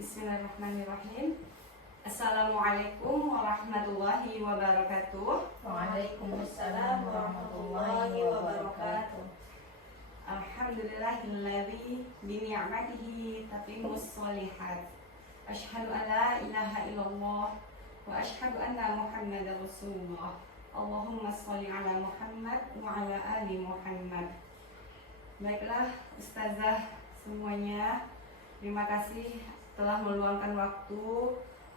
Bismillahirrahmanirrahim. Assalamualaikum warahmatullahi wabarakatuh. Waalaikumsalam warahmatullahi wabarakatuh. Alhamdulillahilladzi bini'matihi tatimmus sholihat. Asyhadu an la ilaha illallah wa asyhadu anna Muhammadar Rasulullah. Allahumma sholli ala Muhammad wa ala ali Muhammad. Baiklah ustazah semuanya, terima kasih telah meluangkan waktu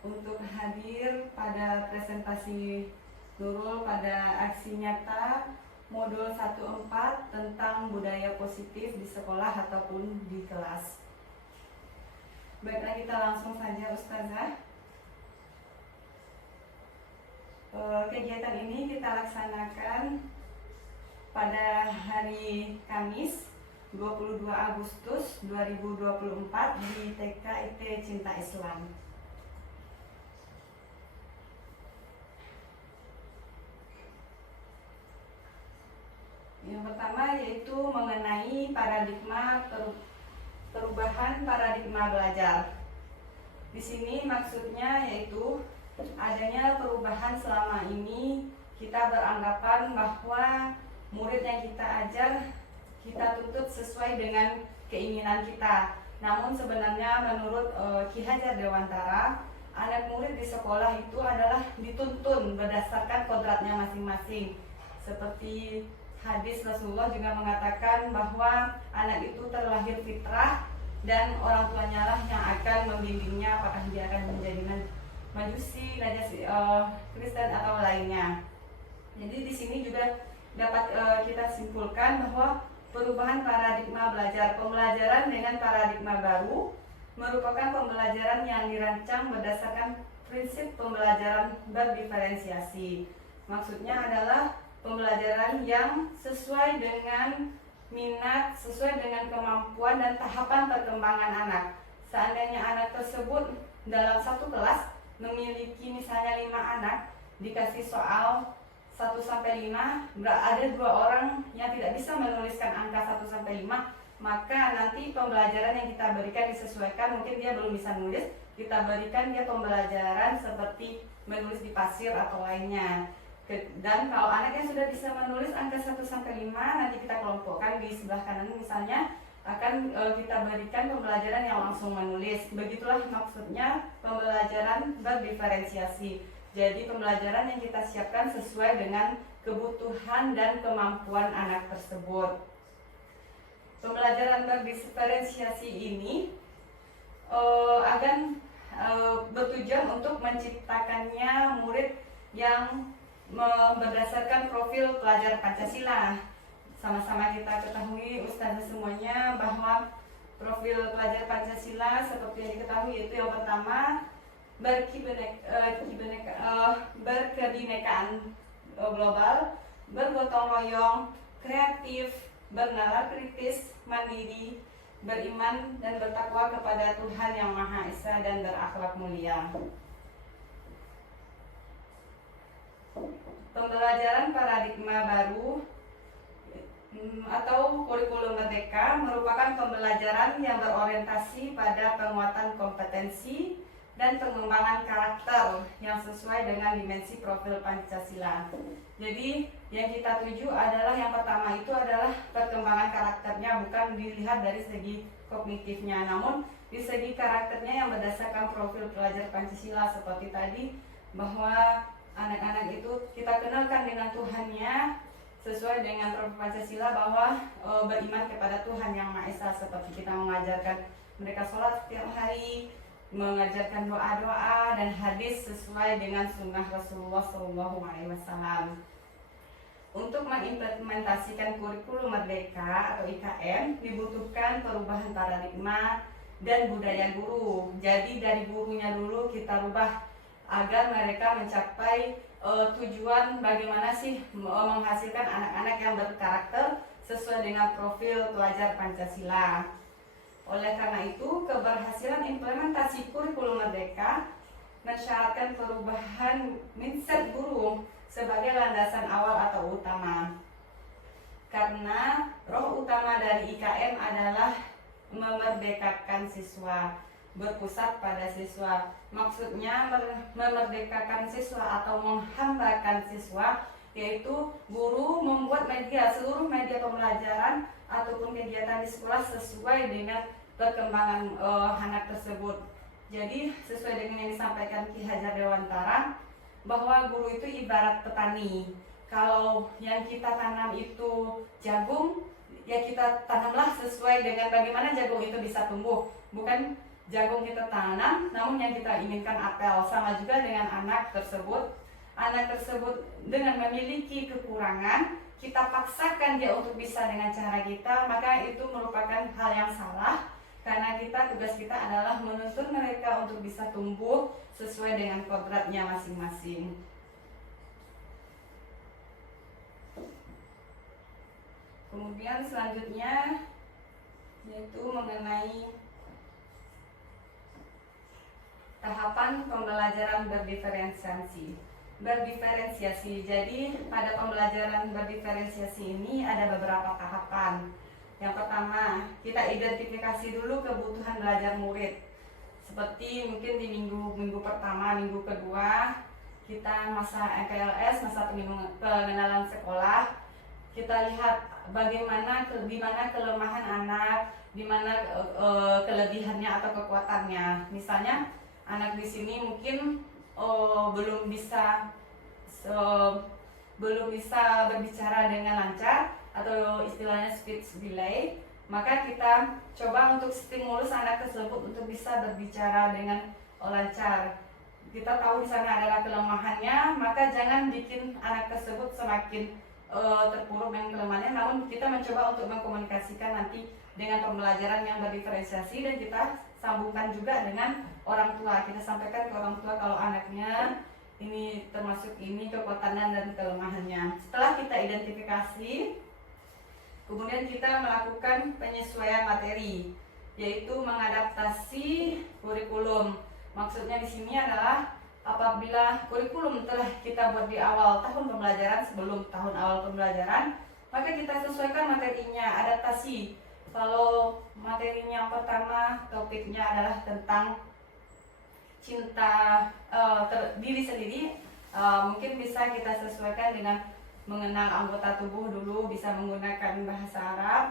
untuk hadir pada presentasi Nurul pada aksi nyata modul 14 tentang budaya positif di sekolah ataupun di kelas. Baiklah, kita langsung saja ustazah. Kegiatan ini kita laksanakan pada hari Kamis 22 Agustus 2024 di TKIT Cinta Islam. Yang pertama yaitu mengenai perubahan paradigma belajar. Di sini maksudnya yaitu adanya perubahan selama ini kita beranggapan bahwa murid yang kita ajar kita tuntut sesuai dengan keinginan kita. Namun sebenarnya menurut Ki Hajar Dewantara, anak murid di sekolah itu adalah dituntun berdasarkan kodratnya masing-masing. Seperti hadis Rasulullah juga mengatakan bahwa anak itu terlahir fitrah dan orang tuanya lah yang akan membimbingnya apakah dia akan menjadi Majusi, Kristen atau lainnya. Jadi di sini juga dapat kita simpulkan bahwa perubahan paradigma belajar, pembelajaran dengan paradigma baru merupakan pembelajaran yang dirancang berdasarkan prinsip pembelajaran berdiferensiasi. Maksudnya adalah pembelajaran yang sesuai dengan minat, sesuai dengan kemampuan dan tahapan perkembangan anak. Seandainya anak tersebut dalam satu kelas memiliki misalnya 5 anak, dikasih soal 1-5, ada 2 orang yang tidak bisa menuliskan angka 1-5, maka nanti pembelajaran yang kita berikan disesuaikan. Mungkin dia belum bisa nulis, kita berikan dia pembelajaran seperti menulis di pasir atau lainnya. Dan kalau anaknya sudah bisa menulis angka 1-5, nanti kita kelompokkan di sebelah kanan misalnya, akan kita berikan pembelajaran yang langsung menulis. Begitulah maksudnya pembelajaran berdiferensiasi. Jadi pembelajaran yang kita siapkan sesuai dengan kebutuhan dan kemampuan anak tersebut. Pembelajaran berdiferensiasi ini akan bertujuan untuk menciptakannya murid yang berdasarkan profil pelajar Pancasila. Sama-sama kita ketahui ustazah semuanya bahwa profil pelajar Pancasila seperti yang diketahui itu yang pertama berkebinekaan global, bergotong royong, kreatif, bernalar kritis, mandiri, beriman dan bertakwa kepada Tuhan Yang Maha Esa dan berakhlak mulia. Pembelajaran paradigma baru atau kurikulum merdeka merupakan pembelajaran yang berorientasi pada penguatan kompetensi dan pengembangan karakter yang sesuai dengan dimensi profil Pancasila. Jadi yang kita tuju adalah yang pertama itu adalah perkembangan karakternya, bukan dilihat dari segi kognitifnya, namun di segi karakternya yang berdasarkan profil pelajar Pancasila. Seperti tadi bahwa anak-anak itu kita kenalkan dengan Tuhannya sesuai dengan profil Pancasila, bahwa beriman kepada Tuhan Yang Maha Esa, seperti kita mengajarkan mereka sholat setiap hari, mengajarkan doa-doa dan hadis sesuai dengan sunnah Rasulullah SAW. Untuk mengimplementasikan kurikulum merdeka atau IKM dibutuhkan perubahan paradigma dan budaya guru. Jadi dari gurunya dulu kita rubah agar mereka mencapai tujuan bagaimana sih menghasilkan anak-anak yang berkarakter sesuai dengan profil pelajar Pancasila. Oleh karena itu, keberhasilan implementasi kurikulum merdeka mensyaratkan perubahan mindset guru sebagai landasan awal atau utama. Karena roh utama dari IKM adalah memerdekakan siswa. berpusat pada siswa. Maksudnya memerdekakan siswa atau menghambakan siswa, yaitu guru membuat seluruh media pembelajaran ataupun kegiatan di sekolah sesuai dengan perkembangan anak tersebut. Jadi sesuai dengan yang disampaikan Ki Hajar Dewantara, bahwa guru itu ibarat petani. Kalau yang kita tanam itu jagung, ya kita tanamlah sesuai dengan bagaimana jagung itu bisa tumbuh. Bukan jagung kita tanam, namun yang kita inginkan apel. Sama juga dengan anak tersebut. Anak tersebut dengan memiliki kekurangan, kita paksakan dia untuk bisa dengan cara kita, maka itu merupakan hal yang salah. Karena tugas kita adalah menuntun mereka untuk bisa tumbuh sesuai dengan kodratnya masing-masing. Kemudian selanjutnya yaitu mengenai tahapan pembelajaran berdiferensiasi. Jadi pada pembelajaran berdiferensiasi ini ada beberapa tahapan. Yang pertama, kita identifikasi dulu kebutuhan belajar murid. Seperti mungkin di minggu pertama, minggu kedua, kita masa MPLS, masa pengenalan sekolah, kita lihat di mana kelemahan anak, di mana kelebihannya atau kekuatannya. Misalnya anak di sini mungkin belum bisa berbicara dengan lancar atau istilahnya speech delay, maka kita coba untuk stimulus anak tersebut untuk bisa berbicara dengan lancar. Kita tahu di sana adalah kelemahannya, maka jangan bikin anak tersebut semakin terpuruk dengan kelemahannya, namun kita mencoba untuk mengkomunikasikan nanti dengan pembelajaran yang berdiferensiasi, dan kita sambungkan juga dengan orang tua. Kita sampaikan ke orang tua kalau anaknya ini termasuk ini kekuatan dan kelemahannya. Setelah kita identifikasi, kemudian kita melakukan penyesuaian materi, yaitu mengadaptasi kurikulum. Maksudnya di sini adalah apabila kurikulum telah kita buat di awal tahun pembelajaran, sebelum tahun awal pembelajaran, maka kita sesuaikan materinya, adaptasi. Kalau materinya yang pertama, topiknya adalah tentang cinta diri sendiri, mungkin bisa kita sesuaikan dengan mengenal anggota tubuh dulu, bisa menggunakan bahasa Arab.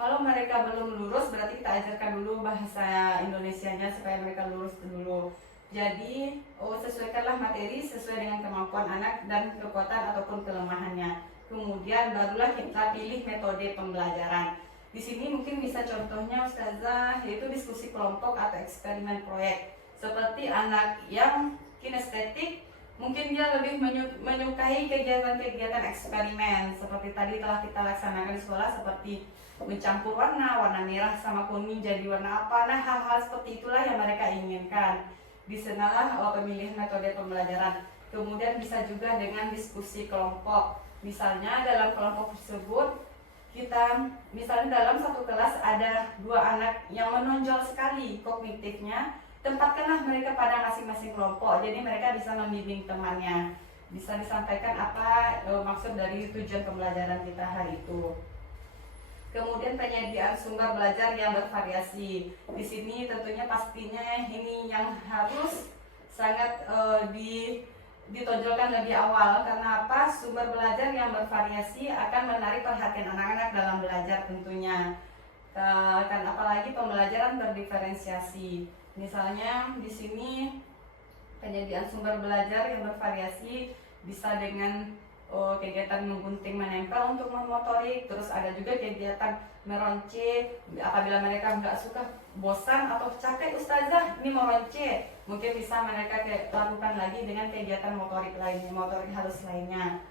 Kalau mereka belum lurus, berarti kita ajarkan dulu bahasa Indonesianya supaya mereka lurus dulu. Jadi sesuaikanlah materi sesuai dengan kemampuan anak dan kekuatan ataupun kelemahannya. Kemudian barulah kita pilih metode pembelajaran. Di sini mungkin bisa contohnya Ustazah, yaitu diskusi kelompok atau eksperimen proyek. Seperti anak yang kinestetik, mungkin dia lebih menyukai kegiatan-kegiatan eksperimen. Seperti tadi telah kita laksanakan di sekolah, seperti mencampur warna merah sama kuning jadi warna apa. Nah, hal-hal seperti itulah yang mereka inginkan. Di sanalah pemilihan metode pembelajaran. Kemudian bisa juga dengan diskusi kelompok. Misalnya dalam kelompok tersebut, kita misalnya dalam satu kelas ada 2 anak yang menonjol sekali kognitifnya, tempatkanlah mereka pada masing-masing kelompok. Jadi mereka bisa membimbing temannya. Bisa disampaikan apa maksud dari tujuan pembelajaran kita hari itu. Kemudian penyediaan sumber belajar yang bervariasi. Di sini tentunya pastinya ini yang harus sangat ditonjolkan lebih awal. Karena apa? Sumber belajar yang bervariasi akan menarik perhatian anak-anak dalam belajar tentunya. Kan apalagi pembelajaran berdiferensiasi. Misalnya di sini penyediaan sumber belajar yang bervariasi bisa dengan kegiatan menggunting menempel untuk memotorik, terus ada juga kegiatan meronce. Apabila mereka nggak suka, bosan atau capek Ustazah ini meronce, mungkin bisa mereka lakukan lagi dengan kegiatan motorik lainnya, motorik halus lainnya.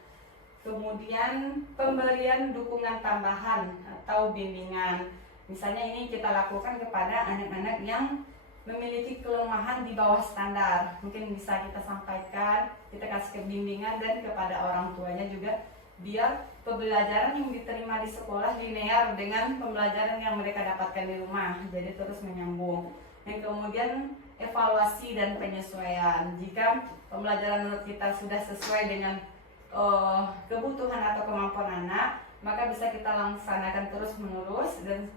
Kemudian pemberian dukungan tambahan atau bimbingan. Misalnya ini kita lakukan kepada anak-anak yang memiliki kelemahan di bawah standar. Mungkin bisa kita sampaikan, kita kasih kebimbingan dan kepada orang tuanya juga, biar pembelajaran yang diterima di sekolah linear dengan pembelajaran yang mereka dapatkan di rumah, jadi terus menyambung. Dan kemudian evaluasi dan penyesuaian. Jika pembelajaran menurut kita sudah sesuai dengan kebutuhan atau kemampuan anak, maka bisa kita laksanakan terus menerus dan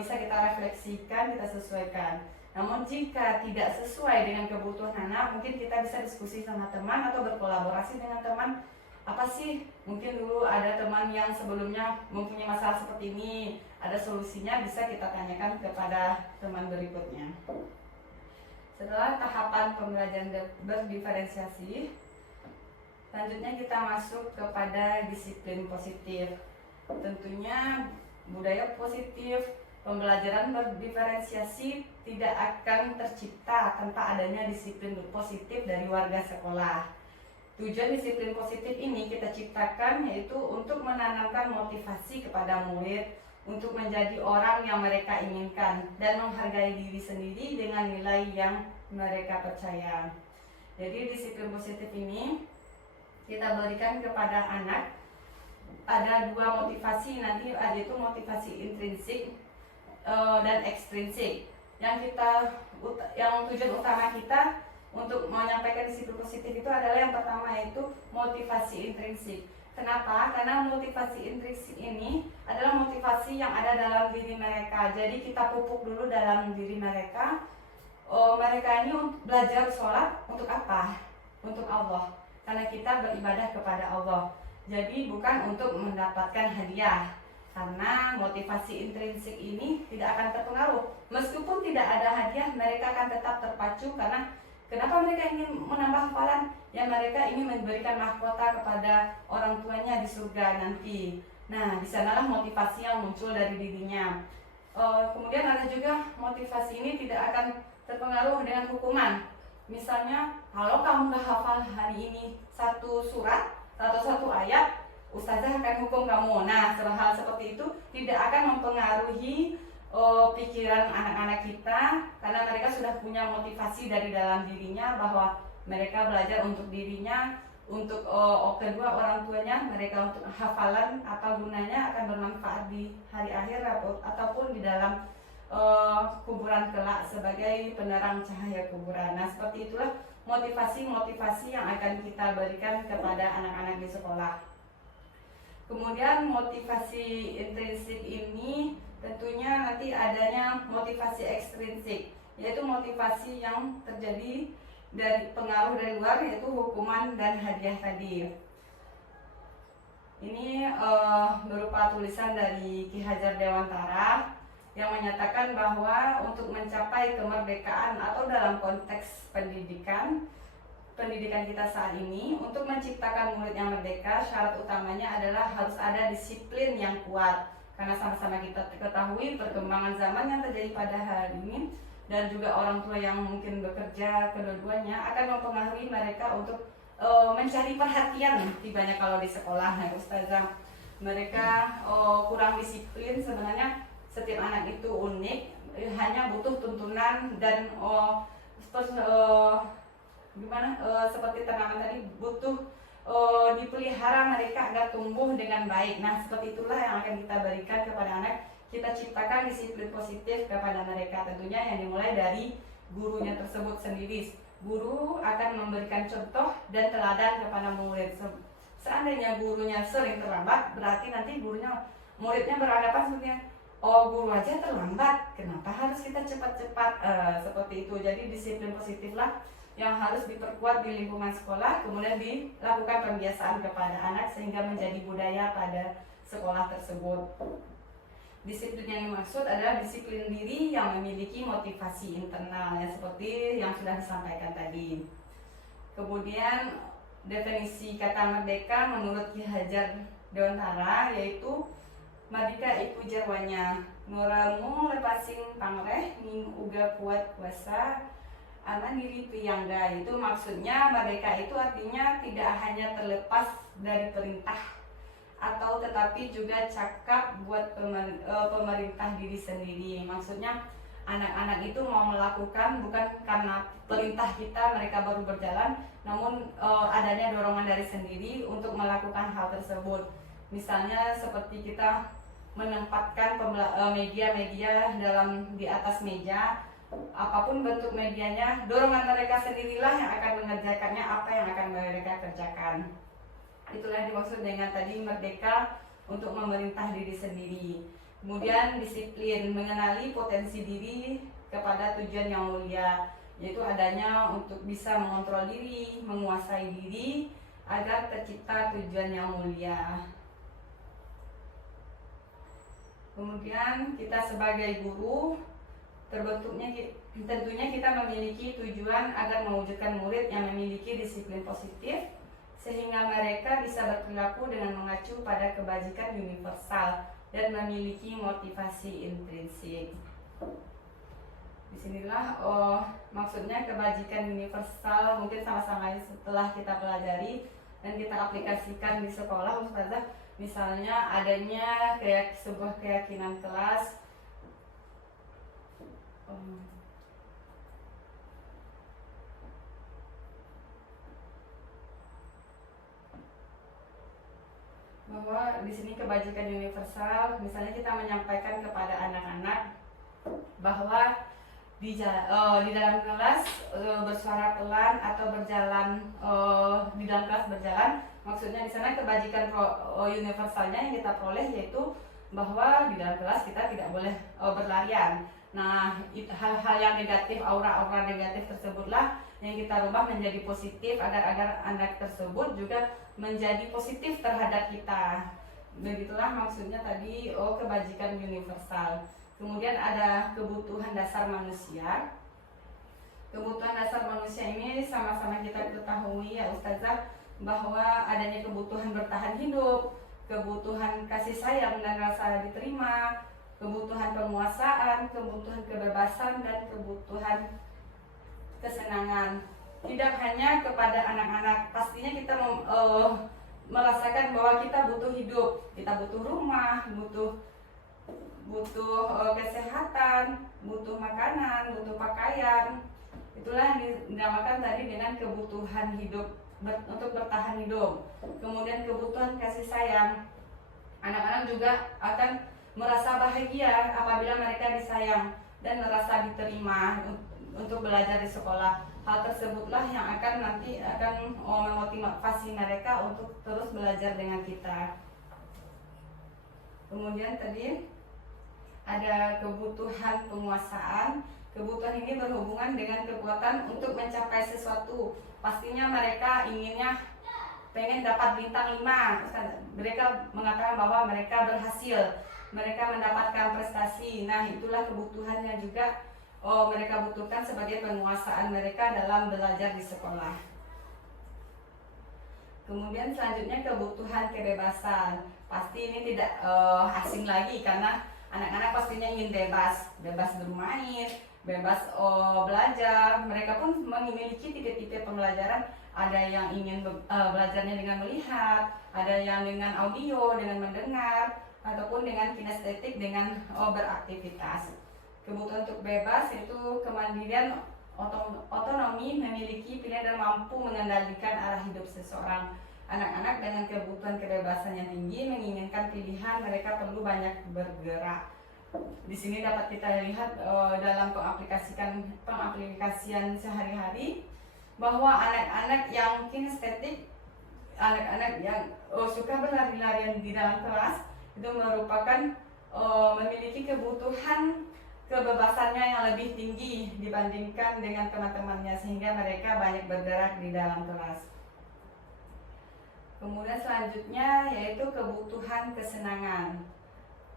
bisa kita refleksikan, kita sesuaikan. Namun jika tidak sesuai dengan kebutuhan anak, mungkin kita bisa diskusi sama teman atau berkolaborasi dengan teman. Apa sih, mungkin dulu ada teman yang sebelumnya mempunyai masalah seperti ini, ada solusinya, bisa kita tanyakan kepada teman berikutnya. Setelah tahapan pembelajaran berdiferensiasi, selanjutnya kita masuk kepada disiplin positif. Tentunya budaya positif, pembelajaran berdiferensiasi tidak akan tercipta tanpa adanya disiplin positif dari warga sekolah. Tujuan disiplin positif ini kita ciptakan yaitu untuk menanamkan motivasi kepada murid untuk menjadi orang yang mereka inginkan dan menghargai diri sendiri dengan nilai yang mereka percaya. Jadi disiplin positif ini kita berikan kepada anak. Ada dua motivasi nanti, yaitu motivasi intrinsik dan ekstrinsik. Yang tujuan utama kita untuk menyampaikan disiplin positif itu adalah yang pertama, yaitu motivasi intrinsik. Kenapa? Karena motivasi intrinsik ini adalah motivasi yang ada dalam diri mereka. Jadi kita pupuk dulu dalam diri mereka. Mereka ini belajar sholat untuk apa? Untuk Allah. Karena kita beribadah kepada Allah. Jadi bukan untuk mendapatkan hadiah. Karena motivasi intrinsik ini tidak akan terpengaruh. Meskipun tidak ada hadiah, mereka akan tetap terpacu. Karena kenapa mereka ingin menambah hafalan? Ya, mereka ingin memberikan mahkota kepada orang tuanya di surga nanti. Nah, di sanalah motivasi yang muncul dari dirinya. Kemudian ada juga motivasi ini tidak akan terpengaruh dengan hukuman. Misalnya, kalau kamu gak hafal hari ini satu surat atau satu ayat, ustazah akan hukum kamu. Nah, hal seperti itu tidak akan mempengaruhi pikiran anak-anak kita, karena mereka sudah punya motivasi dari dalam dirinya bahwa mereka belajar untuk dirinya, untuk kedua orang tuanya, mereka untuk hafalan apa gunanya akan bermanfaat di hari akhir ataupun di dalam kuburan kelak sebagai penerang cahaya kuburan. Nah, seperti itulah motivasi-motivasi yang akan kita berikan kepada anak-anak di sekolah. Kemudian motivasi intrinsik ini tentunya nanti adanya motivasi ekstrinsik, yaitu motivasi yang terjadi dari pengaruh dari luar, yaitu hukuman dan hadiah tadi. Ini berupa tulisan dari Ki Hajar Dewantara yang menyatakan bahwa untuk mencapai kemerdekaan atau dalam konteks pendidikan kita saat ini, untuk menciptakan murid yang merdeka, syarat utamanya adalah harus ada disiplin yang kuat. Karena sama-sama kita ketahui perkembangan zaman yang terjadi pada hari ini, dan juga orang tua yang mungkin bekerja, kedua-duanya akan mempengaruhi mereka untuk mencari perhatian tibanya kalau di sekolah. Nah, ustazah, mereka kurang disiplin. Sebenarnya setiap anak itu unik, hanya butuh tuntunan dan seperti tanaman tadi, butuh dipelihara mereka agar tumbuh dengan baik. Nah, seperti itulah yang akan kita berikan kepada anak. Kita ciptakan disiplin positif kepada mereka, tentunya yang dimulai dari gurunya tersebut sendiri. Guru akan memberikan contoh dan teladan kepada murid. Seandainya gurunya sering terlambat, berarti nanti muridnya beranggapan sebenarnya, oh, guru aja terlambat, kenapa harus kita cepat-cepat? Seperti itu. Jadi disiplin positiflah yang harus diperkuat di lingkungan sekolah, kemudian dilakukan pembiasaan kepada anak sehingga menjadi budaya pada sekolah tersebut. Disiplin yang dimaksud adalah disiplin diri yang memiliki motivasi internal, ya, seperti yang sudah disampaikan tadi. Kemudian definisi kata merdeka menurut Ki Hajar Dewantara yaitu merdeka iku jarwanya nuramu lepasin pangreh ning uga kuat kuasa aman diri piyangga. Itu maksudnya merdeka itu artinya tidak hanya terlepas dari perintah atau tetapi juga cakap buat pemerintah diri sendiri. Maksudnya anak-anak itu mau melakukan bukan karena perintah kita mereka baru berjalan, namun adanya dorongan dari sendiri untuk melakukan hal tersebut. Misalnya seperti kita menempatkan media-media di atas meja, apapun bentuk medianya, dorongan mereka sendirilah yang akan mengerjakannya, apa yang akan mereka kerjakan. Itulah yang dimaksud dengan tadi merdeka untuk memerintah diri sendiri. Kemudian disiplin, mengenali potensi diri, kepada tujuan yang mulia, yaitu adanya untuk bisa mengontrol diri, menguasai diri agar tercipta tujuan yang mulia. Kemudian kita sebagai guru tentunya kita memiliki tujuan agar mewujudkan murid yang memiliki disiplin positif sehingga mereka bisa berperilaku dengan mengacu pada kebajikan universal dan memiliki motivasi intrinsik. Disinilah maksudnya kebajikan universal, mungkin sama-sama setelah kita pelajari dan kita aplikasikan di sekolah, Ustazah. Misalnya adanya sebuah keyakinan kelas bahwa di sini kebajikan universal, misalnya kita menyampaikan kepada anak-anak bahwa di dalam kelas bersuara pelan atau berjalan di dalam kelas berjalan, maksudnya di sana kebajikan universalnya yang kita peroleh yaitu bahwa di dalam kelas kita tidak boleh berlarian. Nah, hal-hal yang negatif, aura-aura negatif tersebutlah yang kita rubah menjadi positif agar anak tersebut juga menjadi positif terhadap kita. Begitulah maksudnya tadi kebajikan universal. Kemudian ada kebutuhan dasar manusia. Kebutuhan dasar manusia ini sama-sama kita ketahui ya Ustazah, bahwa adanya kebutuhan bertahan hidup, kebutuhan kasih sayang dan rasa diterima, kebutuhan penguasaan, kebutuhan kebebasan, dan kebutuhan kesenangan. Tidak hanya kepada anak-anak, pastinya kita merasakan bahwa kita butuh hidup, kita butuh rumah, butuh kesehatan, butuh makanan, butuh pakaian. Itulah yang dinamakan tadi dengan kebutuhan hidup untuk bertahan hidup. Kemudian kebutuhan kasih sayang. Anak-anak juga akan merasa bahagia apabila mereka disayang dan merasa diterima untuk belajar di sekolah. Hal tersebutlah yang nanti akan memotivasi mereka untuk terus belajar dengan kita. Kemudian tadi ada kebutuhan penguasaan. Kebutuhan ini berhubungan dengan kekuatan untuk mencapai sesuatu. Pastinya mereka inginnya pengen dapat bintang 5. Mereka mengatakan bahwa mereka berhasil, mereka mendapatkan prestasi. Nah, itulah kebutuhannya juga mereka butuhkan sebagai penguasaan mereka dalam belajar di sekolah. Kemudian selanjutnya kebutuhan kebebasan. Pasti ini tidak asing lagi karena anak-anak pastinya ingin bebas bermain, bebas belajar. Mereka pun memiliki tipe-tipe pembelajaran. Ada yang ingin belajarnya dengan melihat, ada yang dengan audio, dengan mendengar, ataupun dengan kinestetik, dengan beraktivitas. Kebutuhan untuk bebas yaitu kemandirian, otonomi, memiliki pilihan dan mampu mengendalikan arah hidup seseorang. Anak-anak dengan kebutuhan kebebasan yang tinggi menginginkan pilihan, mereka perlu banyak bergerak. Di sini dapat kita lihat dalam pengaplikasian sehari-hari bahwa anak-anak yang kinestetik, anak-anak yang suka berlari-larian di dalam kelas itu merupakan memiliki kebutuhan kebebasannya yang lebih tinggi dibandingkan dengan teman-temannya, sehingga mereka banyak bergerak di dalam kelas. Kemudian selanjutnya yaitu kebutuhan kesenangan.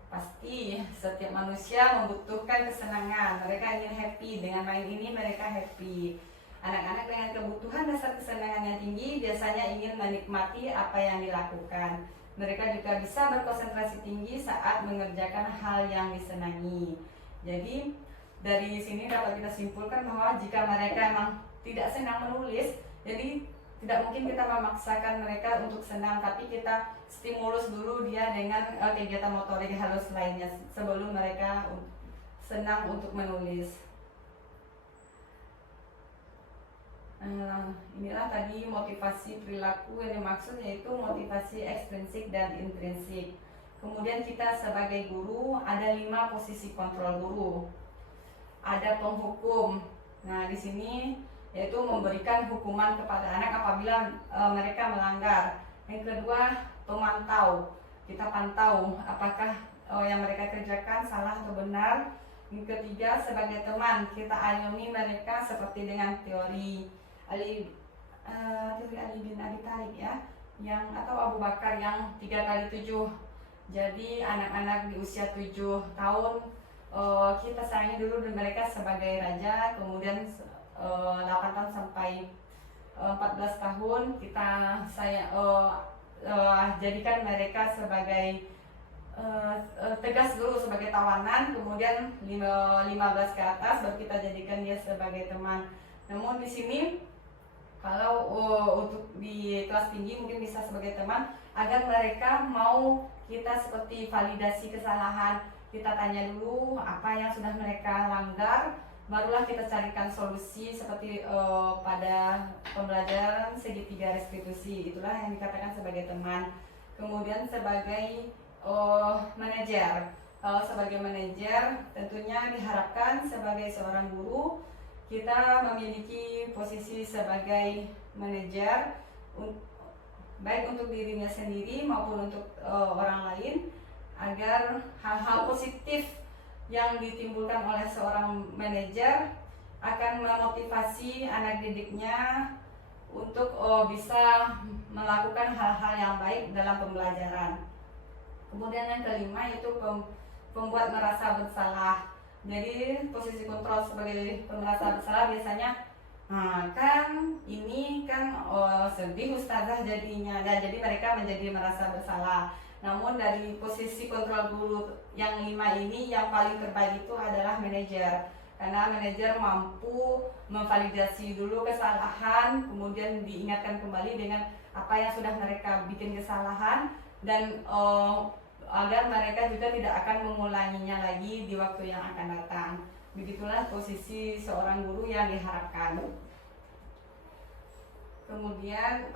Pasti setiap manusia membutuhkan kesenangan. Mereka ingin happy dengan main ini, mereka happy. Anak-anak dengan kebutuhan dasar kesenangan yang tinggi biasanya ingin menikmati apa yang dilakukan. Mereka juga bisa berkonsentrasi tinggi saat mengerjakan hal yang disenangi. Jadi dari sini dapat kita simpulkan bahwa jika mereka memang tidak senang menulis, jadi tidak mungkin kita memaksakan mereka untuk senang, tapi kita stimulus dulu dia dengan kegiatan motorik halus lainnya sebelum mereka senang untuk menulis. Inilah tadi motivasi perilaku yang dimaksud, yaitu motivasi ekstrinsik dan intrinsik. Kemudian kita sebagai guru ada 5 posisi kontrol guru. Ada penghukum. Nah, di sini yaitu memberikan hukuman kepada anak apabila mereka melanggar. Yang kedua, pemantau. Kita pantau apakah yang mereka kerjakan salah atau benar. Yang ketiga, sebagai teman, kita ayomi mereka seperti dengan teori Ali bin Abi Thalib ya, yang atau Abu Bakar yang 3 kali 7. Jadi anak-anak di usia 7 tahun kita sayangi dulu mereka sebagai raja, kemudian 8 tahun sampai 14 tahun kita jadikan mereka sebagai tegas dulu sebagai tawanan, kemudian 15 ke atas baru kita jadikan dia sebagai teman. Namun di sini kalau untuk di kelas tinggi mungkin bisa sebagai teman, agar mereka mau kita seperti validasi kesalahan, kita tanya dulu apa yang sudah mereka langgar, barulah kita carikan solusi seperti pada pembelajaran segitiga restitusi. Itulah yang dikatakan sebagai teman. Kemudian sebagai manajer, sebagai manajer tentunya diharapkan sebagai seorang guru kita memiliki posisi sebagai manajer, baik untuk dirinya sendiri maupun untuk orang lain, agar hal-hal positif yang ditimbulkan oleh seorang manajer akan memotivasi anak didiknya untuk bisa melakukan hal-hal yang baik dalam pembelajaran. Kemudian yang kelima yaitu pembuat merasa bersalah. Jadi posisi kontrol sebagai pemerasa bersalah biasanya kan ini kan sedih ustazah jadinya, dan jadi mereka menjadi merasa bersalah. Namun dari posisi kontrol guru yang 5 ini yang paling terbaik itu adalah manajer, karena manajer mampu memvalidasi dulu kesalahan, kemudian diingatkan kembali dengan apa yang sudah mereka bikin kesalahan, dan agar mereka juga tidak akan mengulanginya lagi di waktu yang akan datang. Begitulah posisi seorang guru yang diharapkan. Kemudian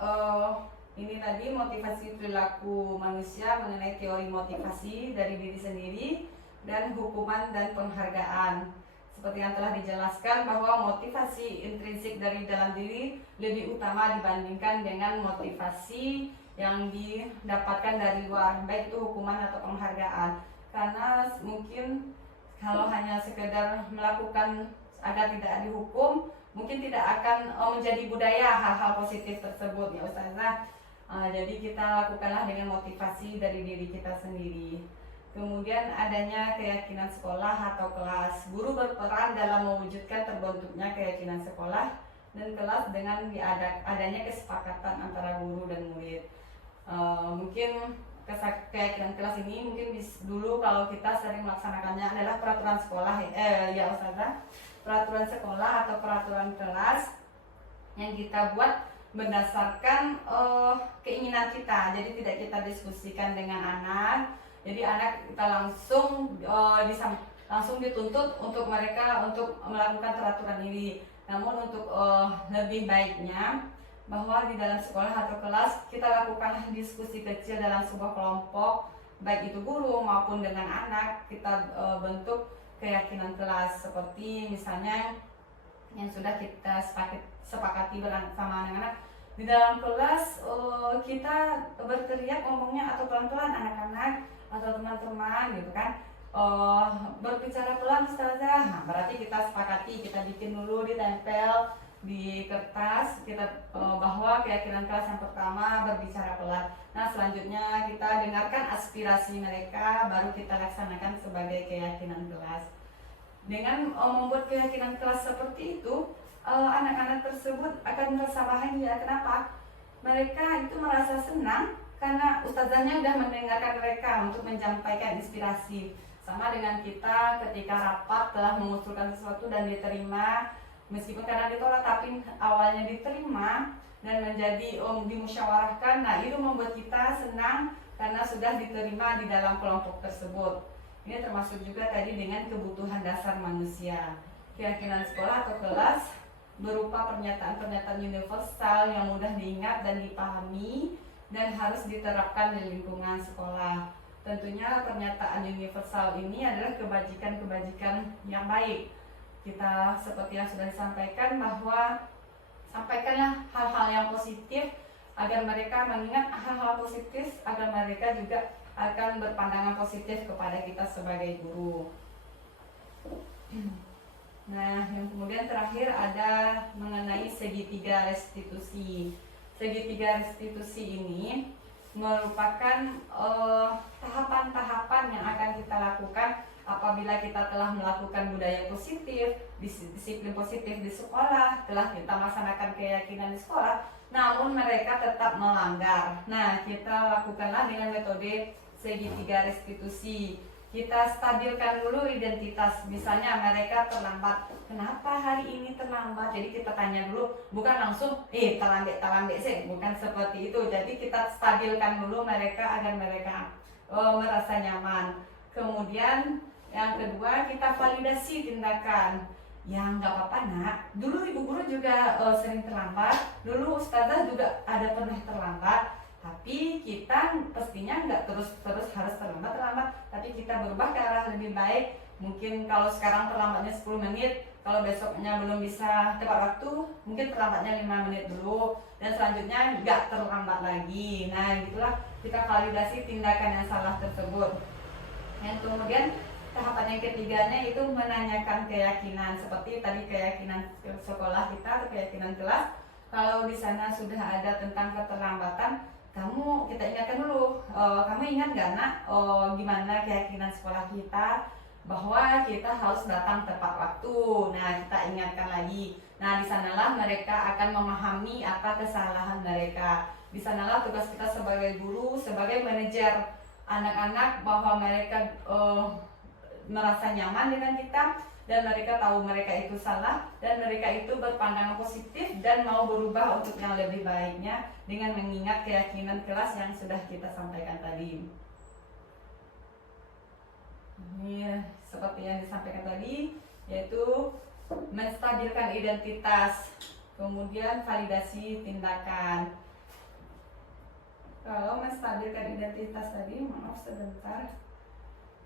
ini tadi motivasi perilaku manusia mengenai teori motivasi dari diri sendiri dan hukuman dan penghargaan. Seperti yang telah dijelaskan bahwa motivasi intrinsik dari dalam diri lebih utama dibandingkan dengan motivasi yang didapatkan dari luar, baik itu hukuman atau penghargaan. Karena mungkin kalau hanya sekedar melakukan agar tidak dihukum, mungkin tidak akan menjadi budaya hal-hal positif tersebut ya Ustazah. Jadi kita lakukanlah dengan motivasi dari diri kita sendiri. Kemudian adanya keyakinan sekolah atau kelas. Guru berperan dalam mewujudkan terbentuknya keyakinan sekolah dan kelas dengan adanya kesepakatan antara guru dan murid. Mungkin keyakinan kelas ini mungkin dulu kalau kita sering melaksanakannya adalah peraturan sekolah ya Ustazah, peraturan sekolah atau peraturan kelas yang kita buat berdasarkan keinginan kita. Jadi tidak kita diskusikan dengan anak, jadi anak kita langsung dituntut untuk mereka untuk melakukan peraturan ini. Namun untuk lebih baiknya bahwa di dalam sekolah atau kelas kita lakukan diskusi kecil dalam sebuah kelompok, baik itu guru maupun dengan anak. Kita bentuk keyakinan kelas seperti misalnya yang sudah kita sepakati bersama anak-anak. Di dalam kelas kita berteriak ngomongnya atau pelan-pelan anak-anak atau teman-teman gitu kan, berbicara pelan Ustazah. Nah, berarti kita sepakati, kita bikin dulu, ditempel di kertas kita bahwa keyakinan kelas yang pertama berbicara pelan. Nah selanjutnya kita dengarkan aspirasi mereka, baru kita laksanakan sebagai keyakinan kelas. Dengan membuat keyakinan kelas seperti itu, anak-anak tersebut akan merasa bahagia. Kenapa? Mereka itu merasa senang karena ustazahnya sudah mendengarkan mereka untuk menyampaikan inspirasi. Sama dengan kita ketika rapat telah mengusulkan sesuatu dan diterima, meskipun karena ditolak tapi awalnya diterima dan menjadi dimusyawarahkan. Nah itu membuat kita senang karena sudah diterima di dalam kelompok tersebut. Ini termasuk juga tadi dengan kebutuhan dasar manusia. Keyakinan sekolah atau kelas berupa pernyataan-pernyataan universal yang mudah diingat dan dipahami dan harus diterapkan di lingkungan sekolah. Tentunya pernyataan universal ini adalah kebajikan-kebajikan yang baik. Kita seperti yang sudah disampaikan bahwa sampaikanlah hal-hal yang positif agar mereka mengingat hal-hal positif, agar mereka juga akan berpandangan positif kepada kita sebagai guru. Nah, yang kemudian terakhir ada mengenai segitiga restitusi. Segitiga restitusi ini merupakan tahapan-tahapan yang akan kita lakukan apabila kita telah melakukan budaya positif, disiplin positif di sekolah, telah kita melaksanakan keyakinan di sekolah, namun mereka tetap melanggar. Nah, kita lakukanlah dengan metode segitiga restitusi. Kita stabilkan dulu identitas. Misalnya mereka terlambat, kenapa hari ini terlambat? Jadi kita tanya dulu, bukan langsung terlambat sih, bukan seperti itu. Jadi kita stabilkan dulu mereka agar mereka merasa nyaman. Kemudian yang kedua, kita validasi tindakan. Ya nggak apa-apa nak, dulu ibu guru juga sering terlambat, dulu ustazah juga ada pernah terlambat, tapi kita pastinya nggak terus harus terlambat, tapi kita berubah ke arah lebih baik. Mungkin kalau sekarang terlambatnya 10 menit, kalau besoknya belum bisa tepat waktu, mungkin terlambatnya 5 menit dulu, dan selanjutnya nggak terlambat lagi. Nah gitulah, kita validasi tindakan yang salah tersebut. Yang kemudian tahapan yang ketiganya itu menanyakan keyakinan, seperti tadi keyakinan sekolah kita atau keyakinan kelas. Kalau di sana sudah ada tentang keterlambatan, kita ingatkan dulu, kamu ingat gak nak, gimana keyakinan sekolah kita bahwa kita harus datang tepat waktu. Nah kita ingatkan lagi. Nah di sanalah mereka akan memahami apa kesalahan mereka. Di sanalah tugas kita sebagai guru, sebagai manajer anak-anak, bahwa mereka merasa nyaman dengan kita, dan mereka tahu mereka itu salah, dan mereka itu berpandangan positif dan mau berubah untuk yang lebih baiknya dengan mengingat keyakinan kelas yang sudah kita sampaikan tadi. Ini seperti yang disampaikan tadi, yaitu menstabilkan identitas, kemudian validasi tindakan. Kalau menstabilkan identitas tadi, maaf sebentar.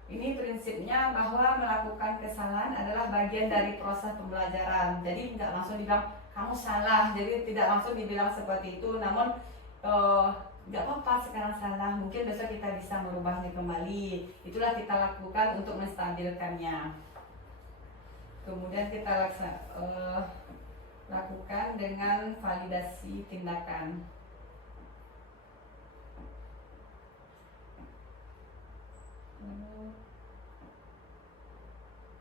Ini prinsipnya bahwa melakukan kesalahan adalah bagian dari proses pembelajaran. Jadi tidak langsung dibilang kamu salah, jadi tidak langsung dibilang seperti itu. Namun nggak apa-apa sekarang salah, mungkin besok kita bisa merubahnya kembali. Itulah kita lakukan untuk menstabilkannya. Kemudian kita lakukan dengan validasi tindakan.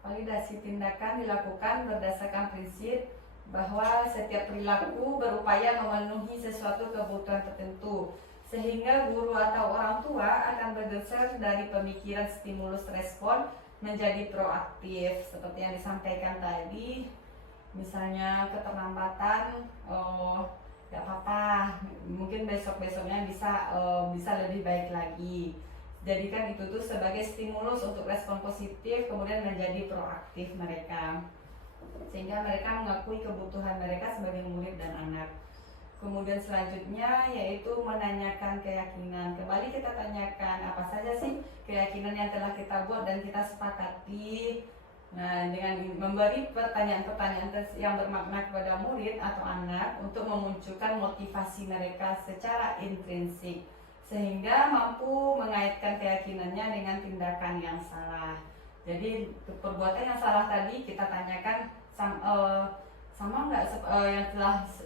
Validasi tindakan dilakukan berdasarkan prinsip bahwa setiap perilaku berupaya memenuhi sesuatu kebutuhan tertentu, sehingga guru atau orang tua akan bergeser dari pemikiran stimulus respon menjadi proaktif. Seperti yang disampaikan tadi, misalnya keterlambatan, gak apa-apa, mungkin besok-besoknya bisa lebih baik lagi. Jadikan itu tuh sebagai stimulus untuk respon positif, kemudian menjadi proaktif mereka, sehingga mereka mengakui kebutuhan mereka sebagai murid dan anak. Kemudian selanjutnya yaitu menanyakan keyakinan. Kembali kita tanyakan apa saja sih keyakinan yang telah kita buat dan kita sepakati. Nah, dengan memberi pertanyaan-pertanyaan yang bermakna kepada murid atau anak untuk memunculkan motivasi mereka secara intrinsik, sehingga mampu mengaitkan keyakinannya dengan tindakan yang salah. Jadi perbuatan yang salah tadi kita tanyakan sama nggak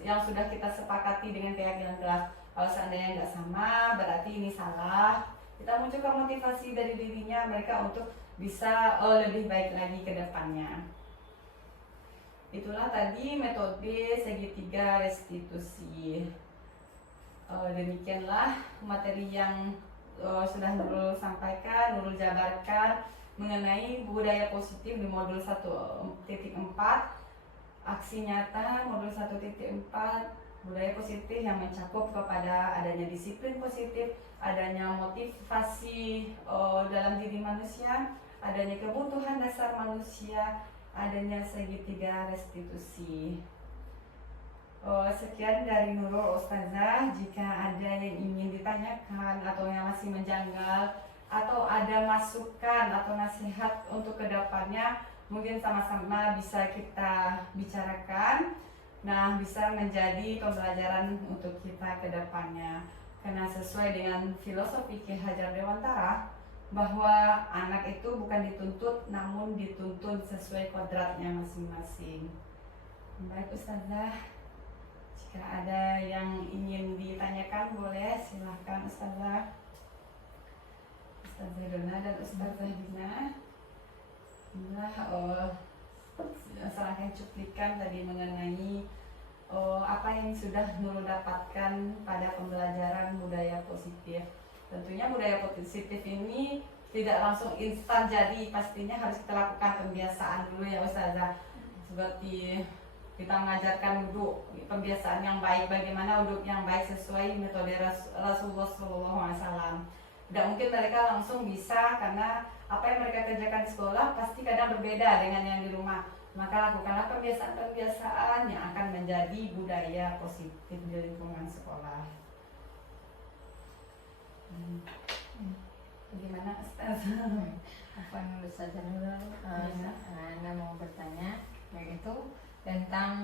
yang sudah kita sepakati dengan keyakinan kelas. Kalau seandainya nggak sama, berarti ini salah. Kita munculkan motivasi dari dirinya mereka untuk bisa lebih baik lagi ke depannya. Itulah tadi metode segitiga restitusi. Demikianlah materi yang sudah Nurul sampaikan, Nurul jabarkan mengenai budaya positif di modul 1.4, aksi nyata modul 1.4, budaya positif yang mencakup kepada adanya disiplin positif, adanya motivasi dalam diri manusia, adanya kebutuhan dasar manusia, adanya segitiga restitusi. Sekian dari Nurul Ustazah. Jika ada yang ingin ditanyakan atau yang masih menjanggal, atau ada masukan atau nasihat untuk kedepannya, mungkin sama-sama bisa kita bicarakan. Nah, bisa menjadi pembelajaran untuk kita kedepannya. Karena sesuai dengan filosofi Ki Hajar Dewantara, bahwa anak itu bukan dituntut namun dituntun sesuai kodratnya masing-masing. Baik Ustazah, jika ada yang ingin ditanyakan boleh silahkan Ustazah. Ustazah Dona dan Ustazah Dina. Silahkan cuplikan tadi mengenai apa yang sudah Nurul dapatkan pada pembelajaran budaya positif. Tentunya budaya positif ini tidak langsung instan jadi, pastinya harus kita lakukan pembiasaan dulu ya Ustazah. Seperti kita mengajarkan wudhu, pembiasaan yang baik, bagaimana wudhu yang baik sesuai metode Rasulullah SAW. Tidak mungkin mereka langsung bisa, karena apa yang mereka kerjakan di sekolah pasti kadang berbeda dengan yang di rumah. Maka lakukanlah pembiasaan-pembiasaan yang akan menjadi budaya positif di lingkungan sekolah. Bagaimana Ustaz? Apa yang Ustazah Nurul? Ana mau bertanya, yaitu tentang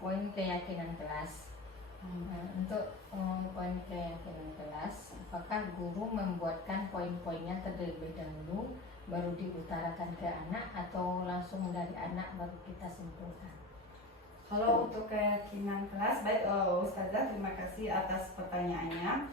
poin keyakinan kelas. Untuk poin keyakinan kelas, apakah guru membuatkan poin-poinnya terlebih dahulu baru diutarakan ke anak, atau langsung dari anak baru kita simpulkan? Kalau untuk keyakinan kelas, baik Ustazah, terima kasih atas pertanyaannya.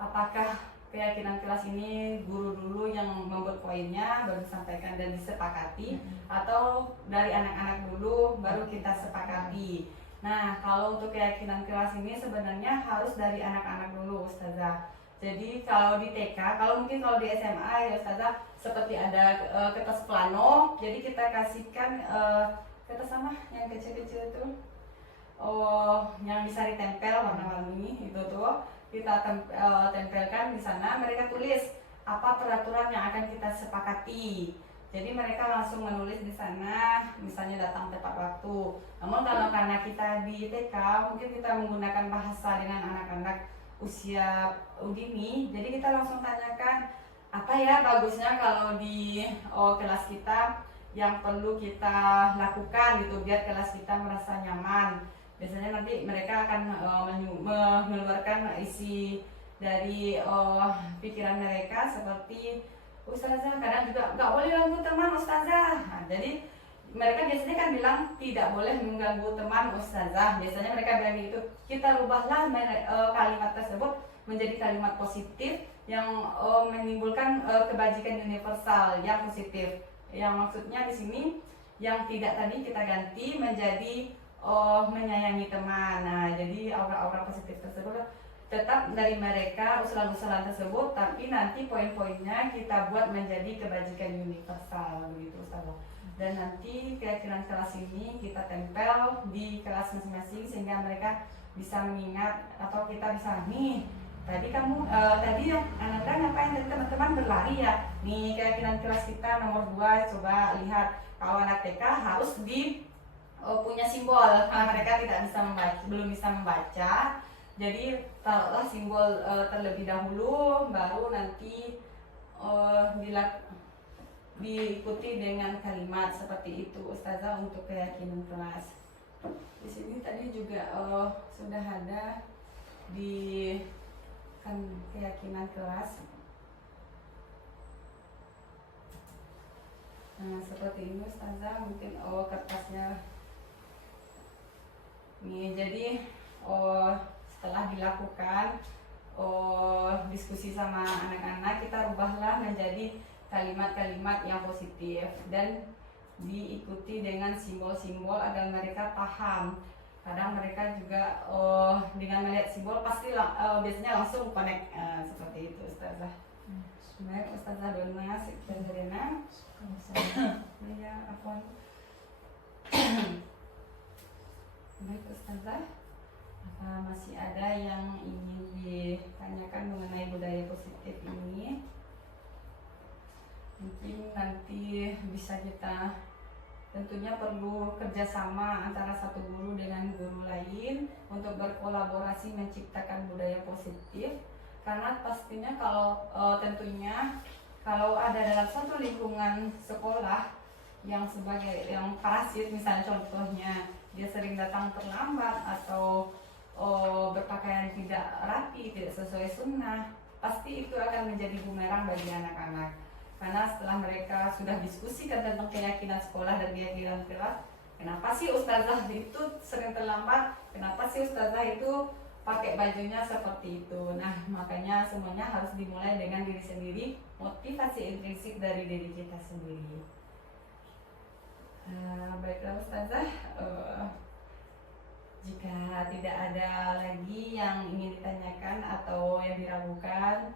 Apakah keyakinan kelas ini guru dulu yang membuat poinnya baru disampaikan dan disepakati, atau dari anak-anak dulu baru kita sepakati? Nah, kalau untuk keyakinan kelas ini sebenarnya harus dari anak-anak dulu Ustazah. Jadi kalau di TK, kalau di SMA ya Ustazah, seperti ada kertas plano, jadi kita kasihkan kertas sama yang kecil-kecil itu, yang bisa ditempel warna-warni itu tuh, kita tempelkan di sana. Mereka tulis apa peraturan yang akan kita sepakati. Jadi mereka langsung menulis di sana, misalnya datang tepat waktu. Namun kalau karena kita di TK, mungkin kita menggunakan bahasa dengan anak-anak usia dini, jadi kita langsung tanyakan apa ya bagusnya kalau di kelas kita yang perlu kita lakukan gitu, biar kelas kita merasa nyaman. Biasanya nanti mereka akan mengeluarkan isi dari pikiran mereka, seperti Ustazah kadang juga nggak boleh ganggu teman Ustazah. Nah, jadi mereka biasanya kan bilang tidak boleh mengganggu teman Ustazah. Biasanya mereka bilang gitu. Kita rubahlah kalimat tersebut menjadi kalimat positif yang menimbulkan kebajikan universal yang positif. Yang maksudnya di sini yang tidak tadi kita ganti menjadi menyayangi teman. Nah, jadi aura-aura positif tersebut tetap dari mereka, usulan-usulan tersebut, tapi nanti poin-poinnya kita buat menjadi kebajikan universal begitu Ustazah. Dan nanti keyakinan kelas ini kita tempel di kelas masing-masing sehingga mereka bisa mengingat, atau kita bisa nih tadi yang anak-anak ngapain tadi, teman-teman berlari ya, nih keyakinan kelas kita nomor 2, coba lihat kalau anak TK harus punya simbol, karena mereka belum bisa membaca. Jadi taruhlah simbol terlebih dahulu, baru nanti diikuti dengan kalimat seperti itu Ustazah untuk keyakinan kelas. Di sini tadi juga sudah ada di keyakinan kelas. Nah, seperti ini Ustazah, mungkin kertasnya nih. Jadi setelah dilakukan diskusi sama anak-anak, kita rubahlah menjadi kalimat-kalimat yang positif dan diikuti dengan simbol-simbol agar mereka paham. Kadang mereka juga dengan melihat simbol pasti biasanya langsung connect, seperti itu Ustazah. Baik Ustazah Dona, Ustazah Rena. Ya, afwan. Baik Ustazah, apa masih ada yang ingin ditanyakan mengenai budaya positif ini? Mungkin nanti bisa kita, tentunya perlu kerjasama antara satu guru dengan guru lain untuk berkolaborasi menciptakan budaya positif. Karena pastinya tentunya kalau ada dalam satu lingkungan sekolah yang parasit, misalnya contohnya dia sering datang terlambat atau berpakaian tidak rapi, tidak sesuai sunnah, pasti itu akan menjadi bumerang bagi anak-anak. Karena setelah mereka sudah diskusikan tentang keyakinan sekolah dan keyakinan kelas, kenapa sih ustazah itu sering terlambat? Kenapa sih ustazah itu pakai bajunya seperti itu? Nah, makanya semuanya harus dimulai dengan diri sendiri, motivasi intrinsik dari diri kita sendiri. Baiklah ustazah, jika tidak ada lagi yang ingin ditanyakan atau yang diragukan,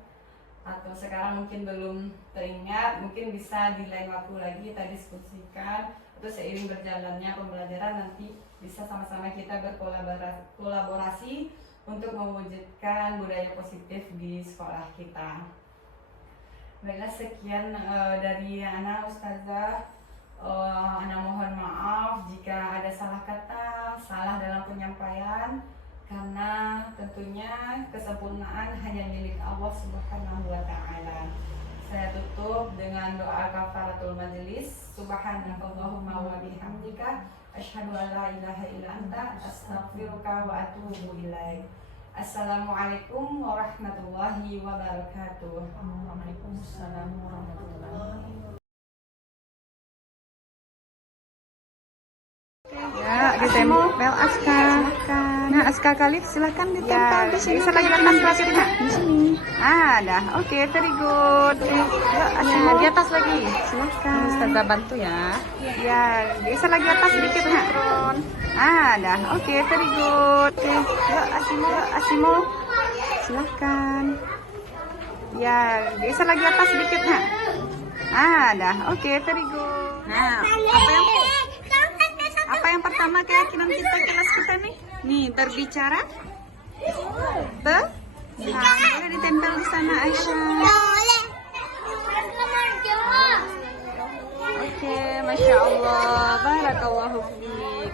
atau sekarang mungkin belum teringat, mungkin bisa di lain waktu lagi kita diskusikan, atau seiring berjalannya pembelajaran nanti bisa sama-sama kita berkolaborasi untuk mewujudkan budaya positif di sekolah kita. Baiklah, sekian dari Ana ustazah. Ana mohon maaf jika ada salah kata, salah dalam penyampaian, karena tentunya kesempurnaan hanya milik Allah Subhanahu wa Ta'ala. Saya tutup dengan doa kafaratul majelis. Subhanakallahumma wa bihamdika asyhadu an la ilaha illa anta astaghfiruka wa atubu ilaik. Assalamualaikum warahmatullahi wabarakatuh. Waalaikumsalam warahmatullahi wabarakatuh. Ya, ditempel Aska. Nah, Aska Kalif silakan ditempel di sini. Bisa lagi atas kelas kita di sini. Dah. Oke, very good. Ya, di atas lagi. Silakan. Ustazah bantu ya. Ya, bisa lagi atas sedikit nak. Dah. Oke, very good. Yuk, Asimo. Silakan. Ya, bisa lagi atas sedikit nak. Dah. Oke, very good. Nah, apa yang pertama keyakinan kita kelas kita nih? Nih, berbicara. Boleh ditempel di sana, Aisyah. Oke, Masya Allah. Barakallahu fiik.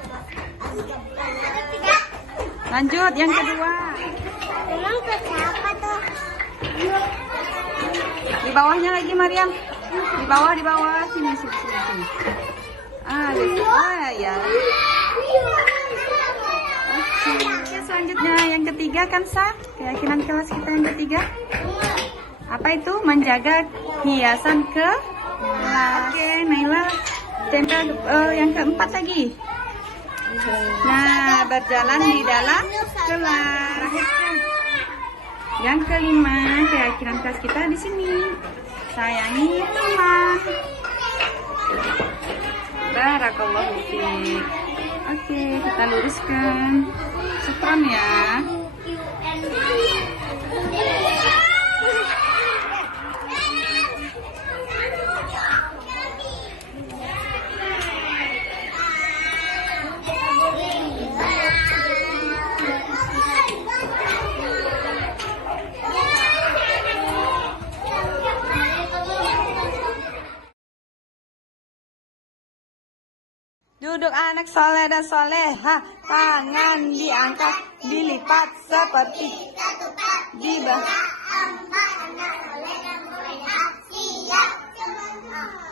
Lanjut, yang kedua. Di bawahnya lagi, Maryam. Di bawah. Sini. Ya. Oke, selanjutnya yang ketiga kan keyakinan kelas kita yang ketiga. Apa itu? Menjaga hiasan kelas. Oke, Naila tempel yang keempat lagi. Nah, berjalan di dalam kelas. Yang kelima, keyakinan kelas kita di sini. Sayangi teman. Barakallahu fiik. Oke, kita luruskan. Syukran ya. Duduk anak soleh dan soleha, tangan diangkat, dilipat seperti di bawah.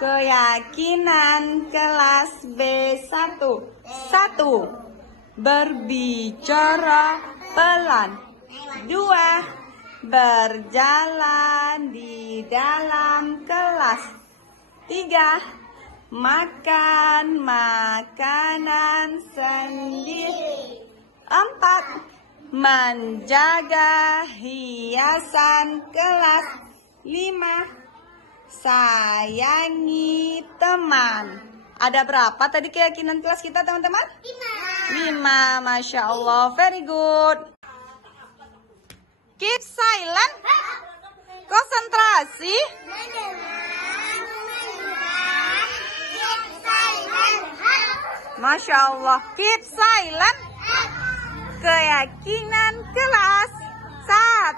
Keyakinan kelas B1. 1. Berbicara pelan. 2. Berjalan di dalam kelas. 3. Makan makanan sendiri. 4. Menjaga hiasan kelas. 5. Sayangi teman. Ada berapa tadi keyakinan kelas kita, teman-teman? 5. Masya Allah, very good. Keep silent. Konsentrasi. Masya Allah, keep silent. Keyakinan kelas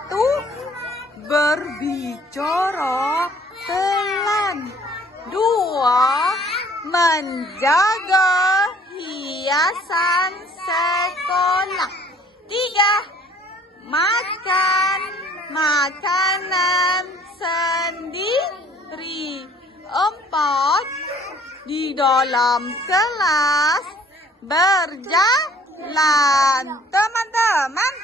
1. Berbicara pelan. 2. Menjaga hiasan sekolah. 3. Makan makanan sendiri. 4. Di dalam kelas berjalan. Teman-teman,